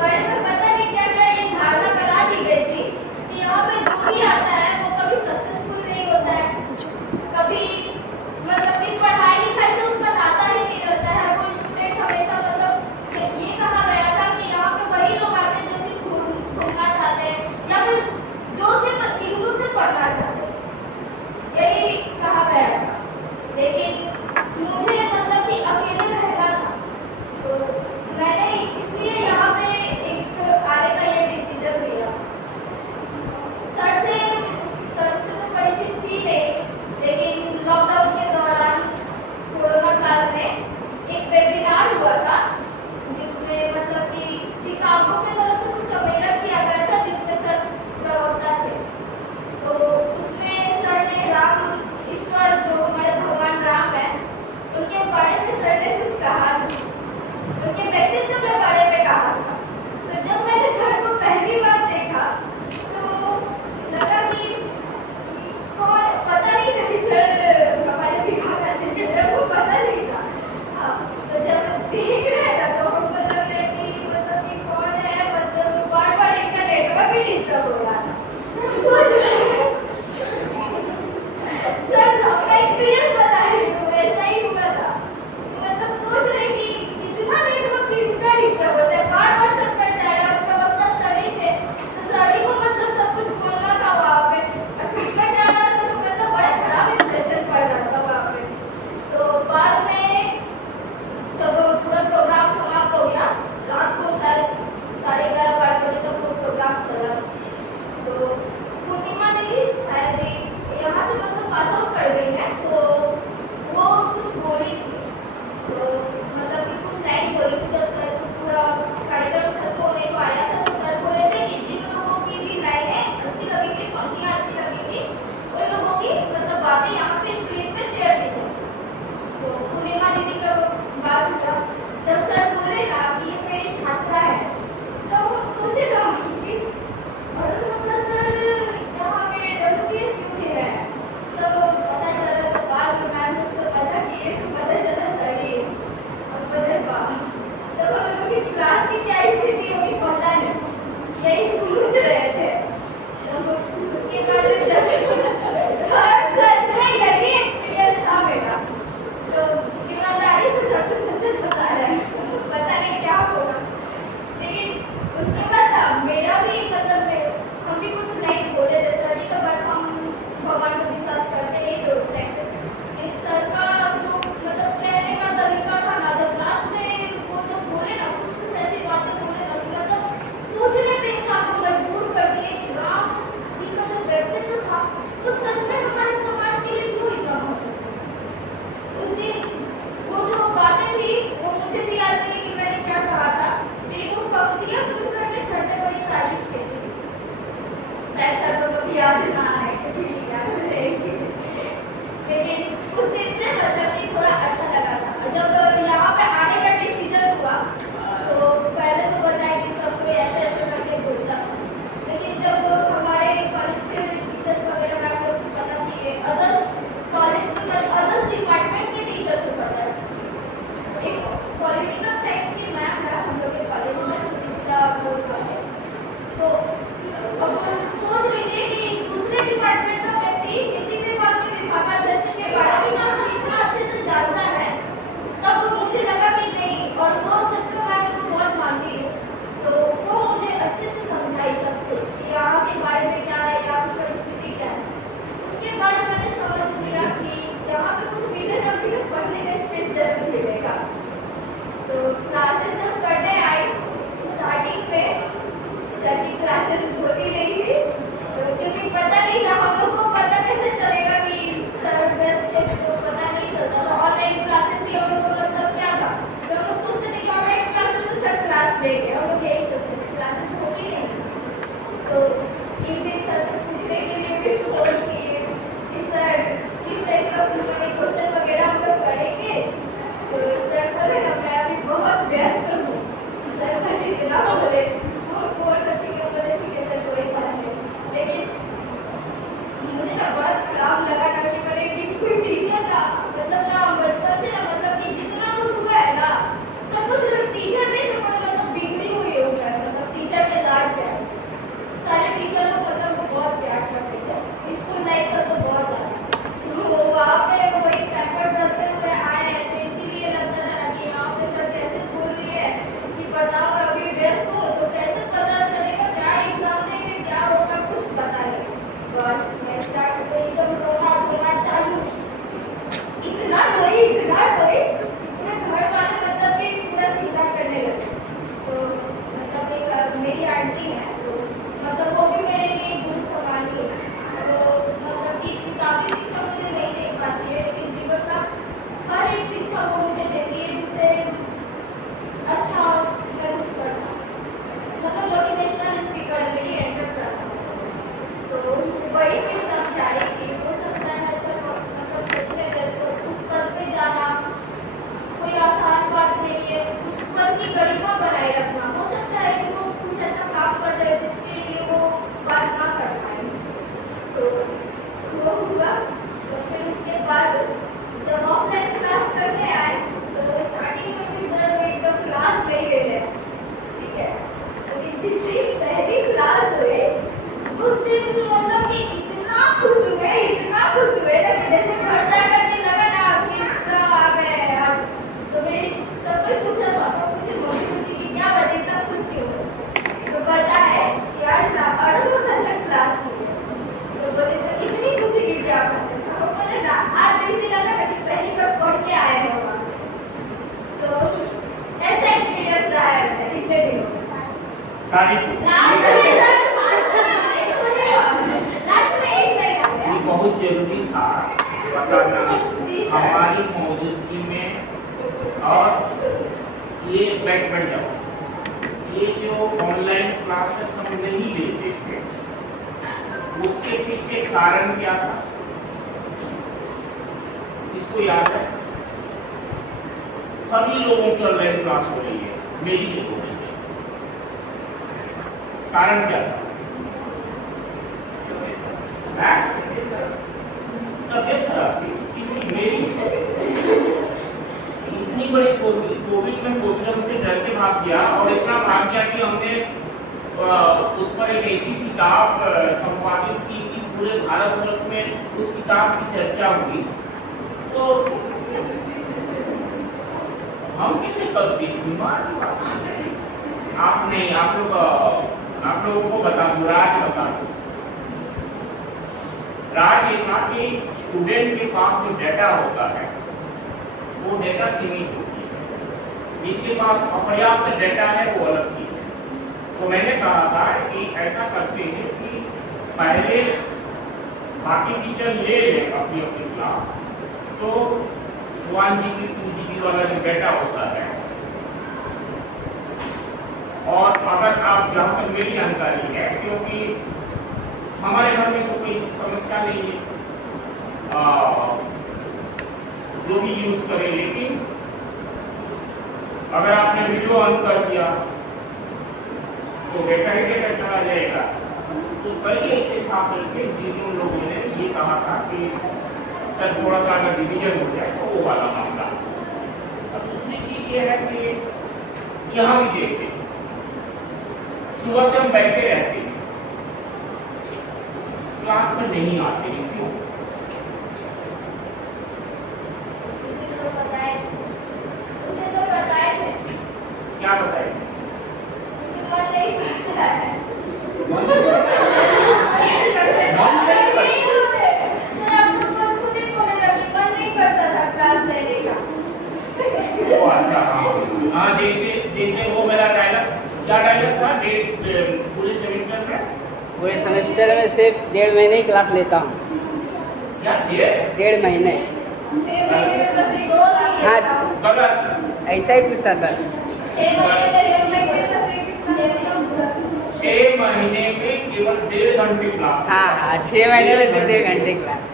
बारे में पता नहीं क्या क्या ये धारणा बना दी गई थी कि यहाँ पे जो भी आता है वो कभी सक्सेसफुल नहीं होता है, कभी मतलब कि पढ़ाई लिखाई से उसका नाता ही नहीं रहता है। वो स्टूडेंट हमेशा मतलब ये कहा गया था कि यहाँ पे वही लोग आते हैं जो सिर्फ घूमना चाहते हैं या फिर जो सिर्फ इग्नू से पढ़ना चाहते हैं, यही कहा गया था। लेकिन मुझे मतलब कि अकेले रहना था, तो मैंने इसलिए यहाँ पे एक आने का ये डिसीजन लिया। सर से तो परिचित थी नहीं, लेकिन लॉकडाउन के दौरान कोरोना काल में एक वेबिनार हुआ था जिसमें मतलब कि शिकागो के तरफ से कुछ सम्मेलन किया गया था जिसमें सर प्रवक्ता थे। तो उसमें सर ने राम ईश्वर जो हमारे भगवान राम है उनके बारे में सर ने कुछ कहा था, उनके व्यक्तित्व के बारे में कहा था। तो जब मैंने सर को पहली बार देखा तो लगा कि कौन, पता नहीं था कि सर हमारे बिहार राज्य के अंदर वो पता नहीं था। हाँ, तो जब देख रहे ना तो हमको लग रहा है कि मतलब कि कौन है, मतलब बार-बार इनका नेटवर्क ही डिस्टर्ब हो रहा था। सोच रहे हैं सर आपका एक्सपीरियंस बता रही हूँ, ऐसा ही हुआ था। मतलब सोच रहे कि इतना नेटवर्क इतना डिस्टर्ब होता है, बार-बार सब कट जा रहा है। आपका वक्त सड़ी थे तो सड़ी को मतलब सब कुछ बोलना था वहाँ पे, और कट जा रहा था तो मतलब बड़ा खराब इंप्रेशन पड़ रहा था वहाँ पे। तो बाद में जब पूरा प्रोग्राम समाप्त हो गया, रात को शायद 11:30-12 बजे तक वो प्रोग्राम चला, तो पूर्णिमा दीदी शायद यहाँ से मतलब पास आउट कर गई है, तो वो कुछ बोली थी, तो मतलब कि कुछ लाइन बोली थी। जब सर को पूरा कार्यक्रम खत्म होने को आया था तो सर बोले थे कि जिन लोगों की भी लाइनें अच्छी लगी थी, पंक्तियाँ अच्छी लगी थी, उन लोगों की मतलब बातें यहाँ पे स्क्रीन पे शेयर की जाए। तो पूर्णिमा दीदी का बात हुआ, जब सर बोले ना कि ये मेरी छात्रा है, तो सोचे ना कि मतलब सर यहाँ पे WPSU के है, तो पता चला तो बाद में मैम से पता किए तो पता चला सही है। और पता बात तब हम लोगों की क्लास की क्या स्थिति होगी पता नहीं, यही सोच रहे थे। तो उसके बाद जब सच में यही एक्सपीरियंस था मेरा, तो ईमानदारी से सब कुछ सच बता रहे हैं, पता नहीं क्या होगा। लेकिन उसके बाद मेरा भी मतलब हम भी कुछ लाइन बोले थे सर जी का, बट हम भगवान को विश्वास करते नहीं थे उस टाइम पे। लेकिन सर का जो मतलब कहने का तरीका था ना, जब लास्ट में वो जब बोले ना कुछ ऐसी बातें बोले ना, मतलब सोचने पे इंसान को मजबूर कर दिए कि राम जी का जो व्यक्तित्व था वो सच में हमारे समाज के लिए क्यों इतना महत्वपूर्ण। उस दिन वो जो बातें थी वो मुझे भी याद नहीं कि मैंने क्या कहा था, लेकिन वो पंक्तियाँ सुन करके सर ने बड़ी तारीफ की थी। शायद सर को कभी याद ना आए, लेकिन उस दिन से मतलब कि थोड़ा अच्छा लगा था। जब यहाँ पे आने का डिसीजन हुआ तो पहले तो बताया कि सब कोई ऐसे ऐसे करके बोलता, लेकिन जब हमारे कॉलेज के टीचर्स वगैरह मैम लोग से पता कि अदर्स कॉलेज के अदर्स डिपार्टमेंट के टीचर से पता है, एक पॉलिटिकल साइंस की मैम है हम लोग के कॉलेज में, सुनीता बोल, तो अब सोच लीजिए तारीख लास्ट में सर लास्ट में एक नहीं आ ये गया। बहुत जरूरी था बताना जी सर। हमारी मौजूदगी में। और ये बैठ जाओ, ये जो ऑनलाइन क्लासेस हम नहीं लेते थे उसके पीछे कारण क्या था, इसको याद है? सभी लोगों की ऑनलाइन क्लास हो रही है, मेरी भी हो रही है। कारण क्या था? तबियत खराब थी किसी मेरी। इतनी बड़ी कोविड में से डर के भाग गया और इतना भाग गया कि हमने उस पर एक ऐसी किताब संपादित की कि पूरे भारतवर्ष में उस किताब की चर्चा हुई। तो हम किसे कभी बीमार आप नहीं, आप लोगों को बता दूं, राज बता दूं। राज ये था कि स्टूडेंट के पास जो डेटा होता है वो डेटा सीमित होती है, जिसके पास अपर्याप्त डेटा है वो अलग चीज है। तो मैंने कहा था कि ऐसा करते हैं कि पहले बाकी टीचर ले लें अपनी अपनी क्लास, तो 1 GB 2 GB वाला जो डेटा होता है, और अगर आप जहाँ तक मेरी जानकारी है, क्योंकि हमारे घर में तो कोई समस्या नहीं है जो भी यूज करें, लेकिन अगर आपने वीडियो ऑन कर दिया तो डेटा ही डेटा चला जाएगा। तो कई ऐसे छात्र थे जिन लोगों ने ये कहा था कि सर थोड़ा सा अगर डिवीजन हो जाए तो वो वाला मामला। अब दूसरी चीज ये है कि यहाँ भी जैसे सुबह से हम बैठे रहते हैं, क्लास में नहीं आते हैं, क्यों? क्या बताए? हाँ, जैसे वो मेरा डायलॉग, क्या डायलॉग था पूरे सेमेस्टर में? पूरे सेमेस्टर में सिर्फ 1.5 महीने ही क्लास लेता हूँ। क्या 1.5 महीने? हाँ, गलत। ऐसा ही कुछ था सर। 6 महीने में केवल 1.5 घंटे क्लास। हाँ हाँ, 6 महीने में सिर्फ 1.5 घंटे क्लास।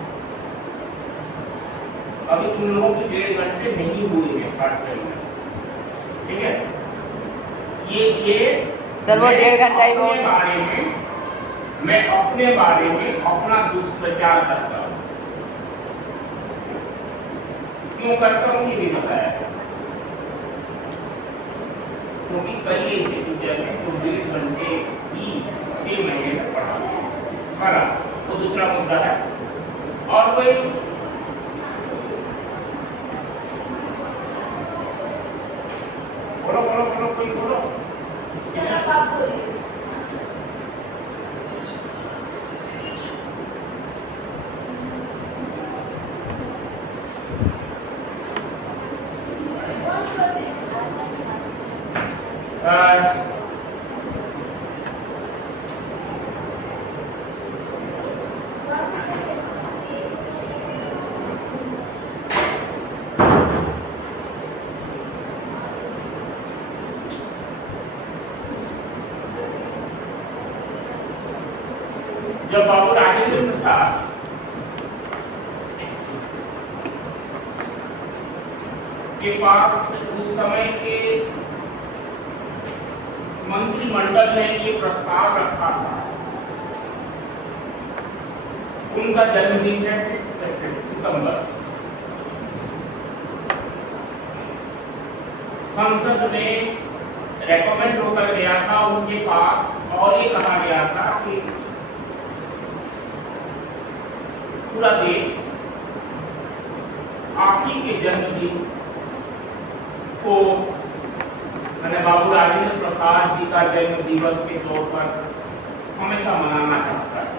अभी तुम लोगों की 1.5 घंटे नहीं हुई है पार्ट में, ठीक है? ये सर वो 1.5 घंटा ही अपने बारे में, मैं अपने बारे में अपना दुष्प्रचार करता हूँ। क्यों करता हूँ ये भी बताया, क्योंकि कई ऐसे टीचर हैं जो 1.5 घंटे ही 6 महीने में पढ़ा। तो दूसरा मुद्दा है, और कोई बोलो बोलो बोलो, कोई बोलो। जब बाबू राजेंद्र प्रसाद के पास उस समय के मंत्रिमंडल ने ये प्रस्ताव रखा था, उनका जन्मदिन है 6 सितंबर। संसद में रेकमेंड होकर गया था उनके पास, और ये कहा गया था कि पूरा देश आप ही के जन्मदिन को मैंने बाबू राजेंद्र प्रसाद जी का जन्म दिवस के तौर पर हमेशा मनाना चाहता है।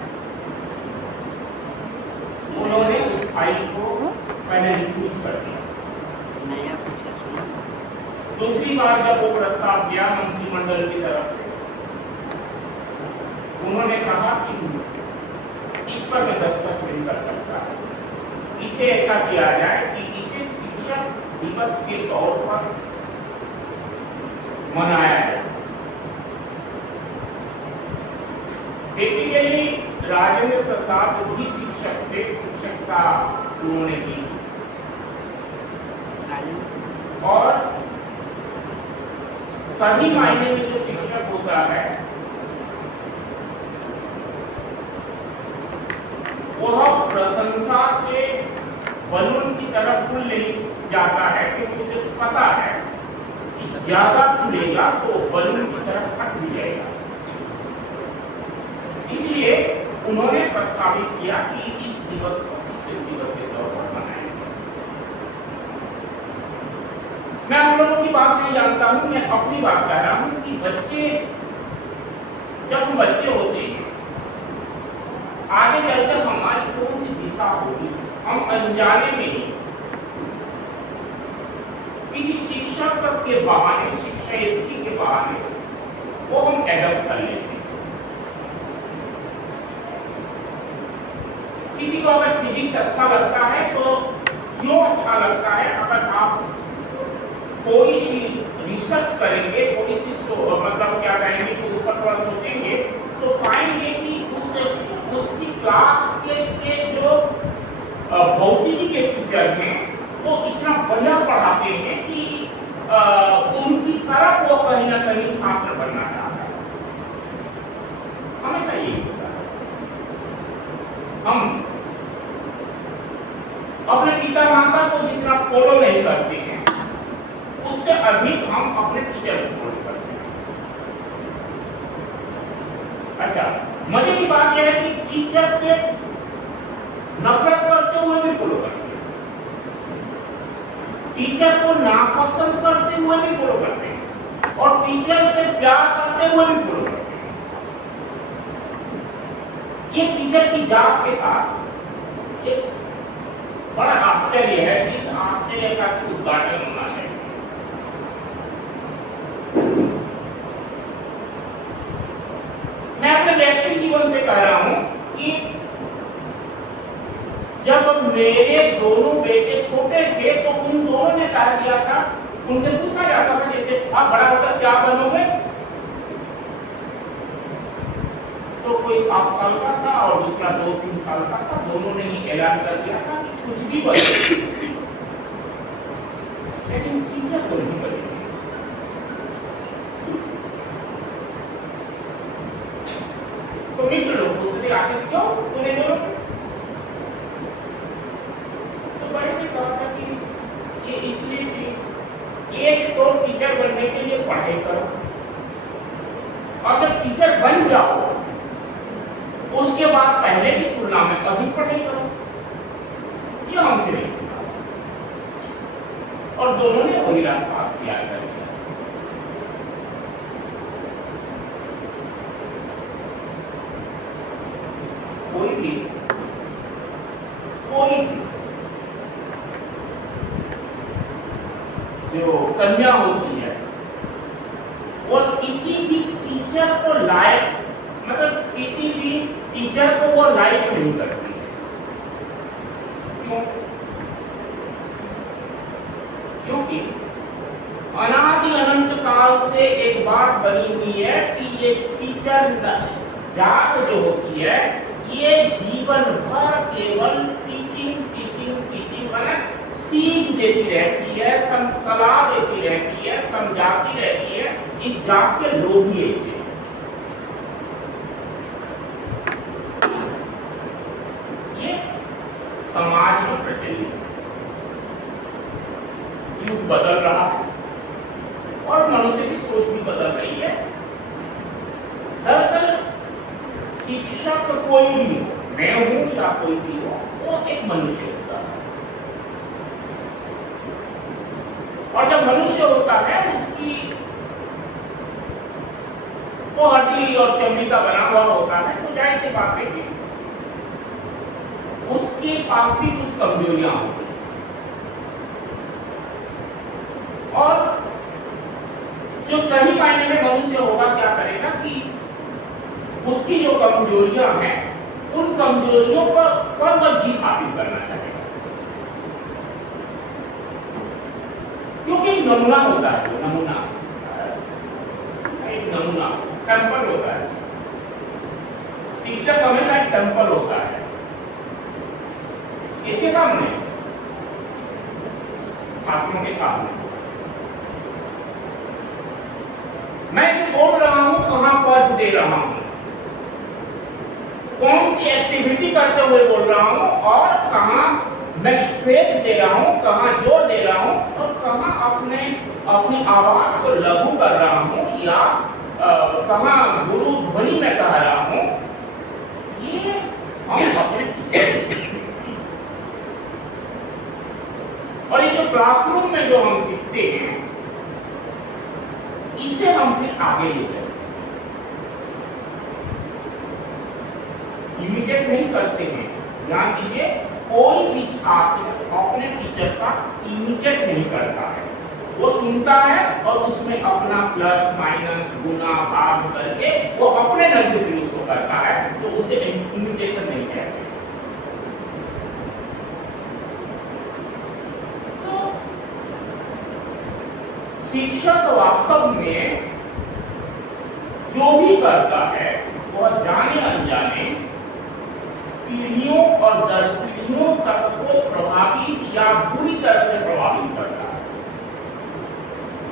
उन्होंने उस फाइल को पहले रिफ्यूज कर दिया। दूसरी बार जब वो प्रस्ताव गया मंत्रिमंडल की तरफ से, उन्होंने कहा कि इस पर मैं दस्तखत नहीं कर सकता, इसे ऐसा किया जाए कि इसे शिक्षक दिवस के तौर पर मनाया जाए। बेसिकली राजेंद्र प्रसाद भी शिक्षक थे, शिक्षकता उन्होंने की और सही मायने में जो शिक्षक होता है वह प्रशंसा से बलून की तरफ फूल नहीं जाता है, क्योंकि उसे पता है कि ज्यादा फूलेगा तो बलून की तरफ फट भी जाएगा। इसलिए उन्होंने प्रस्तावित किया कि इस दिवस को शिक्षक दिवस के तौर पर मनाएं। मैं आप लोगों की बात नहीं जानता हूं, मैं अपनी बात कह रहा हूं कि बच्चे जब हम बच्चे होते हैं आगे चलकर हमारी कौन सी दिशा होगी, हम अनजाने में ही किसी शिक्षक के बहाने, शिक्षयित्री के बहाने वो हम एडप्ट कर लेते हैं। किसी को अगर फिजिक्स अच्छा लगता है तो क्यों अच्छा लगता है, अगर आप थोड़ी सी रिसर्च करेंगे, थोड़ी सी मतलब क्या कहेंगे कि उस पर थोड़ा सोचेंगे तो पाएंगे कि उसकी क्लास के जो भौतिकी के टीचर हैं वो इतना बढ़िया पढ़ाते हैं कि उनकी तरफ वो कहीं ना कहीं छात्र बनना चाहता है। हमेशा यही होता है। हम अपने पिता माता को जितना फॉलो नहीं करते हैं उससे अधिक हम अपने टीचर को फॉलो करते हैं। अच्छा, मजे की बात यह है कि टीचर से नफरत करते हुए भी फॉलो करते हैं, टीचर को नापसंद करते हुए भी फॉलो करते हैं और टीचर से प्यार करते हुए भी फॉलो करते हैं। ये टीचर की जात के साथ एक बड़ा आश्चर्य है, इस आश्चर्य का उद्घाटन होना चाहिए। मैं अपने व्यक्तिगत जीवन से कह रहा हूं कि जब मेरे दोनों बेटे छोटे थे तो उन दोनों ने कह दिया था, उनसे पूछा जाता था जैसे आप बड़ा होकर क्या बनोगे, तो कोई 7 साल का था और दूसरा 2-3 साल का था, दोनों ने ही ऐलान कर दिया था कि कुछ भी बने, लेकिन टीचर को नहीं बने। तो मित्र लोग पूछते आखिर क्यों तूने दोनों, तो बड़े ने कहा था कि ये इसलिए कि एक तो टीचर बनने के लिए पढ़ाई करो और जब टीचर बन जाओ उसके बाद पहले की तुलना में अधिक पढ़ाई करो। ये हमसे नहीं सुना और दोनों ने वही रास्ता अख्तियार कर लिया। कोई भी जो कन्या होती है वो किसी भी टीचर को लायक, मतलब किसी भी टीचर को वो लाइक नहीं करती है। क्यों? क्योंकि अनादि अनंत काल से एक बात बनी हुई है कि ये टीचर जात जो होती है ये जीवन भर केवल टीचिंग सीख देती रहती है, सलाह देती रहती है, समझाती रहती है। इस जात के लोग ही ऐसे हैं। ये समाज में प्रचलित युग बदल रहा है और मनुष्य की सोच भी बदल रही है। दरअसल शिक्षक कोई भी हो, मैं हूं या कोई भी हो, वो एक मनुष्य होता है और जब मनुष्य होता है उसकी वो हड्डी और चमड़ी का बना हुआ होता है, तो जाहिर सी बात है कि उसके पास भी कुछ कमजोरियां होती हैं और जो सही मायने में मनुष्य होगा क्या करेगा कि उसकी जो कमजोरियां हैं उन कमजोरियों पर वह जीत हासिल करना चाहेगा, क्योंकि नमूना होता है, वो नमूना एक नमूना सैंपल होता है। शिक्षक हमेशा एक सैंपल होता है। इसके सामने छात्रों के सामने मैं जो बोल रहा हूं कहां पहुंच दे रहा हूं, कौन सी एक्टिविटी करते हुए बोल रहा हूं और कहां मैं स्पेस दे रहा हूं, कहां जोर दे रहा हूं और कहां अपनी आवाज को लघु कर रहा हूं या कहां गुरु ध्वनि में कह रहा हूं, ये हम अपने और ये जो क्लासरूम में जो हम सीखते हैं इसे हम फिर आगे ले जाते, इमिटेट नहीं करते हैं। ध्यान दीजिए, कोई भी छात्र अपने टीचर का इमिटेट नहीं करता है, वो सुनता है और उसमें अपना प्लस माइनस गुना भाग करके वो अपने ढंग से फिर उसको करता है, तो उसे इमिटेशन नहीं कहते। तो शिक्षक वास्तव में जो भी करता है वह जाने अनजाने पीढ़ियों और दर पीढ़ियों तक को प्रभावित या बुरी तरह से प्रभावित करता है।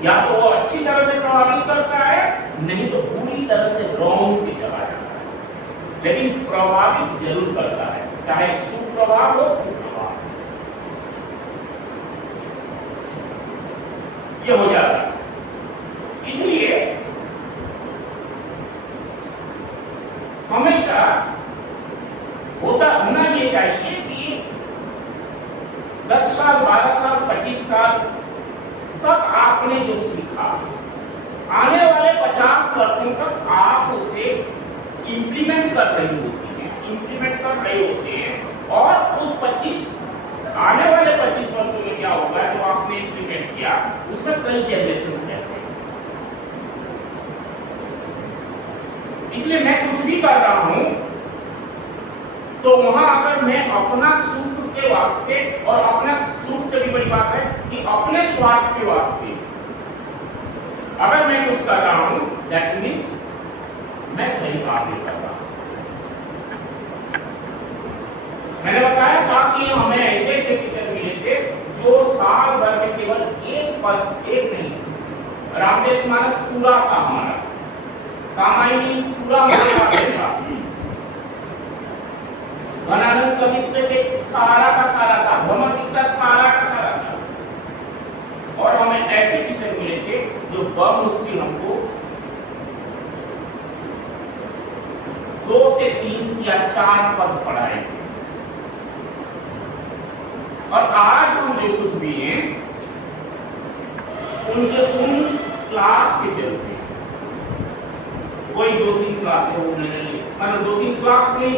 या तो वो अच्छी तरह से प्रभावित करता है, नहीं तो बुरी तरह से रॉन्ग भी चला जाता है, लेकिन प्रभावित जरूर करता है, चाहे सुप्रभाव हो कुप्रभाव। ये हो जाता है। इसलिए हमेशा होना ये चाहिए कि 10 साल 12 साल 25 साल तक आपने जो सीखा, आने वाले 50 वर्षों तक आप उसे इंप्लीमेंट कर रही होती हैं, इंप्लीमेंट कर रहे होते हैं। और उस आने वाले 25 वर्षों में क्या होगा, जो आपने इंप्लीमेंट किया उसमें कई जनरेशन रहते हैं। इसलिए मैं कुछ भी कर रहा हूं तो वहां अगर मैं अपना सुख के वास्ते, और अपना सुख से भी बड़ी बात है कि अपने स्वार्थ के वास्ते अगर मैं कुछ कर रहा हूं, दैट मीन्स मैं सही काम नहीं कर रहा। मैंने बताया था कि हमें ऐसे टीचर मिले थे जो साल भर में केवल एक नहीं, रामदेव मानस पूरा था हमारा, कामायनी पूरा था, घनानंद कवित्व के सारा का सारा था, भ्रमर का सारा का सारा था। और हमें ऐसे टीचर मिले थे जो बमुश्किल हमको 2 से 3 या 4 पद पढ़ाए थे। और आज हम जो कुछ भी हैं उनके उन क्लास के चलते, कोई 2-3 क्लास है उन्होंने, मतलब 2-3 क्लास नहीं,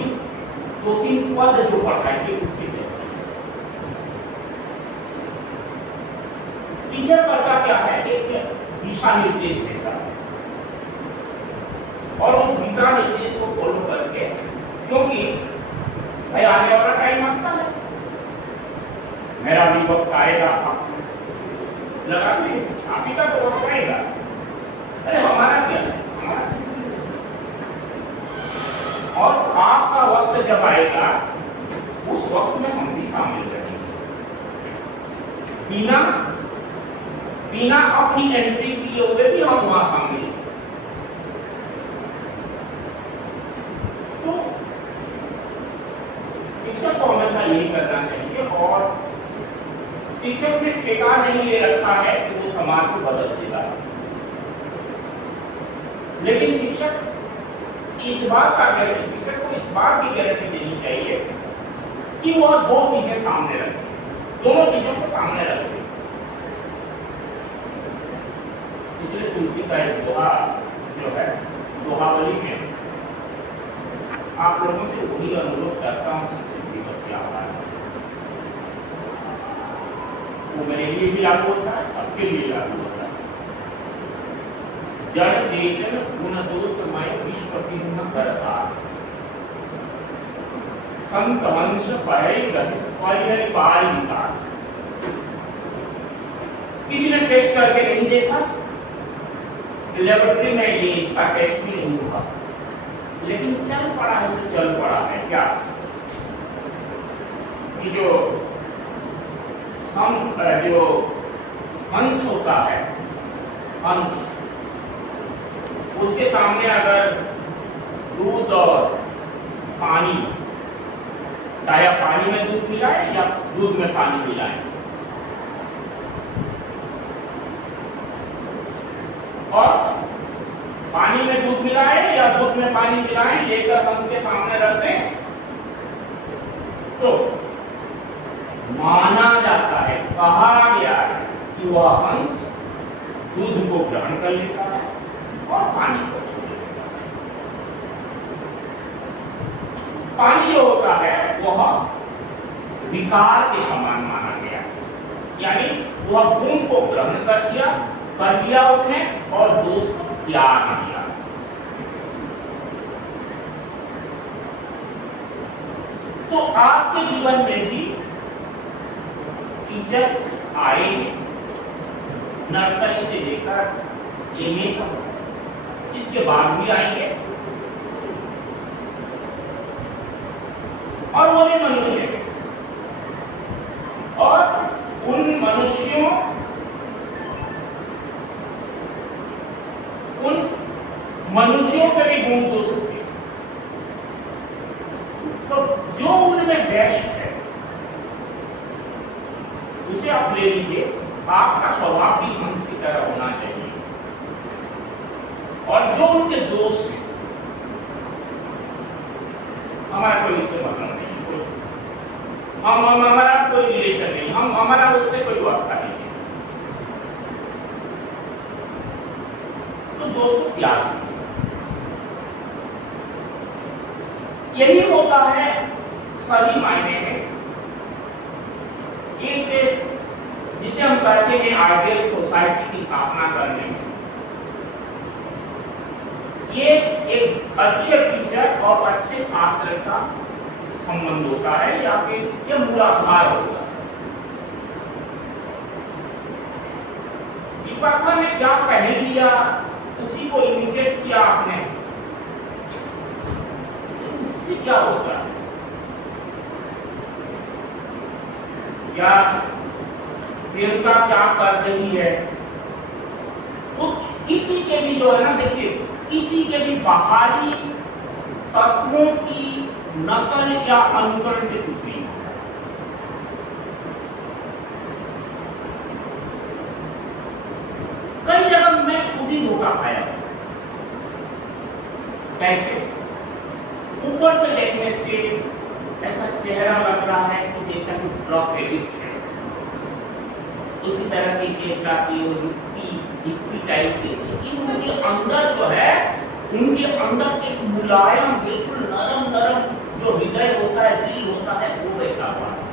2-3 पद जो पढ़ाएंगे उसके चलते। टीचर करता क्या है, एक दिशा निर्देश देता है और उस दिशा निर्देश को फॉलो करके, क्योंकि भाई आने वाला टाइम आता है, मेरा भी वक्त आएगा, लगा कि आप ही का तो वक्त आएगा, अरे हमारा क्या है, हमारा। और आपका वक्त जब आएगा उस वक्त में हम भी शामिल रहेंगे, बिना अपनी एंट्री किए हुए भी हम वहां शामिल हैं। तो शिक्षक को हमेशा यही करना चाहिए, और शिक्षक ने ठेका नहीं ले रखा है कि वो समाज को बदल देगा, लेकिन शिक्षक इस बात का गारंटी, शिक्षक को इस बात की गारंटी देनी चाहिए कि वह 2 चीजें सामने रखे, दोनों चीजों को सामने रखे। इसलिए तुलसी का एक दोहा जो है, दोहावली में आप लोगों से वही अनुरोध करता हूँ, संस्कृत दिवस के आह्वान, वो मेरे लिए भी लागू होता है, सबके लिए लागू होता है। जड़ चेतन गुण दोषमय विश्व भिन्न करता संत वंश परिवार विकार। किसी ने टेस्ट करके नहीं देखा, लेबोरेटरी में ये इसका टेस्ट भी नहीं हुआ, लेकिन चल पड़ा है तो चल पड़ा है। क्या कि जो हंस होता है, हंस, उसके सामने अगर दूध और पानी, चाहे पानी में दूध मिलाए या दूध में पानी मिलाए, और पानी में दूध मिलाए या दूध में पानी मिलाए लेकर हंस के सामने रख दें तो माना जाता है, कहा गया है कि वह हंस दूध को ग्रहण कर लेता है और पानी को छोड़ देता है। पानी जो होता है वह विकार के समान माना गया, यानी वह गुण को ग्रहण कर लिया उसने और दोष को त्याग दिया। तो आपके जीवन में भी टीचर्स आए, नर्सरी से लेकर एमए तक, इसके बाद भी आएंगे, और वो भी मनुष्य हैं, और उन मनुष्यों के भी गुण दोष होते हैं। तो जो उनमें बेस्ट है उसे आप ले लीजिए। आपका स्वभाव भी हंस की तरह होना चाहिए, और जो उनके दोष हैं हमारा कोई उससे मतलब नहीं, हमारा कोई रिलेशन नहीं, हमारा उससे कोई वास्ता नहीं है। तो दोस्तों त्याग, यही होता है सही मायने में एक, जिसे हम कहते हैं आइडियल सोसाइटी की स्थापना करने में। ये एक अच्छे टीचर और अच्छे छात्र का संबंध होता है, या फिर ये मूलाधार होता है। विपक्षा ने क्या पहन लिया, उसी को इमिटेट किया आपने, उससे क्या होता है? क्या प्रियंका क्या कर रही है, उस किसी के भी जो है ना, देखिए किसी के भी बाहरी तत्वों की नकल या अनुकरण से कुछ नहीं होता। कई जगह मैं खुद ही धोखा खाया। कैसे? ऊपर से देखने से ऐसा चेहरा लग रहा है कि जैसा कि ड्रग एडिक्ट है, उसी तरह की केस राशि हिप्पी टाइप के, लेकिन उनके अंदर जो है, उनके अंदर एक मुलायम, बिल्कुल नरम जो हृदय होता है, दिल होता है, वो बैठा हुआ है।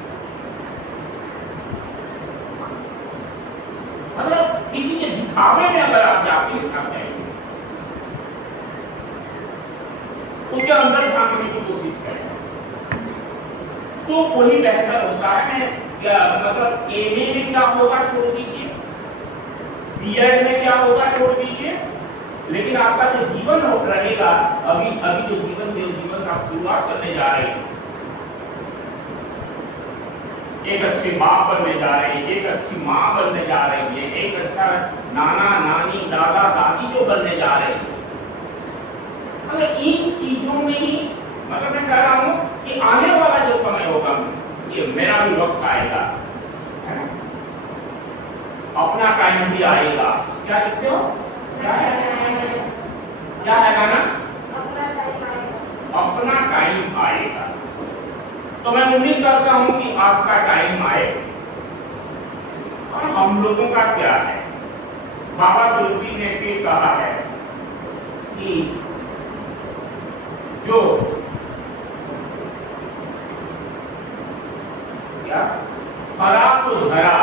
मतलब किसी के दिखावे में अगर आप जाके दिखा जाएंगे, उसके अंदर झांकने की कोशिश करें तो वही बेहतर होता है। क्या मतलब एमए में क्या होगा छोड़ दीजिए, बीएड में क्या होगा छोड़ दीजिए, लेकिन आपका जो जीवन रहेगा, अभी जो जीवन आप शुरुआत करने जा रहे हैं, एक अच्छे बाप बनने जा रहे हैं, एक अच्छी माँ बनने जा रही है, एक अच्छा नाना नानी दादा दादी जो बनने जा रहे हैं, मतलब इन चीजों में ही, मतलब मैं कह रहा हूँ कि आने वाला जो समय होगा, ये मेरा भी वक्त आएगा, है ना? अपना टाइम भी आएगा। क्या लिखते हो? क्या है गाना? अपना टाइम आएगा। तो मैं उम्मीद करता हूं कि आपका टाइम आए। और हम लोगों का क्या है, बाबा तुलसी ने भी कहा है कि जो क्या खरा सो धरा,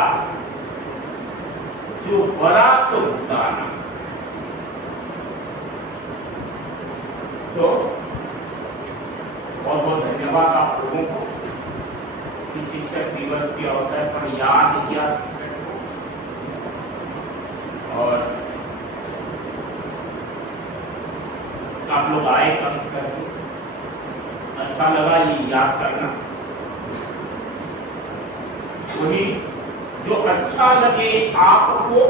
जो बड़ा सो दाना, तो बहुत बहुत धन्यवाद आप लोगों को कि शिक्षक दिवस के अवसर पर याद किया शिक्षक को, और आप लोग आए कष्ट करके, अच्छा लगा ये याद करना। वही जो अच्छा लगे आपको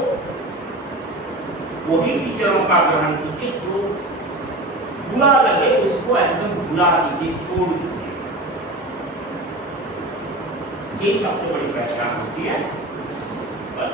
वही टीचरों का ग्रहण कीजिए, जो बुरा लगे उसको एकदम भुला दीजिए, छोड़ दीजिए। ये सबसे बड़ी पहचान होती है। बस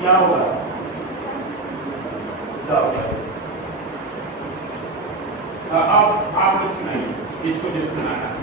क्या होगा? अब आप लोग सुनाइए जिसको जो सुनाना है।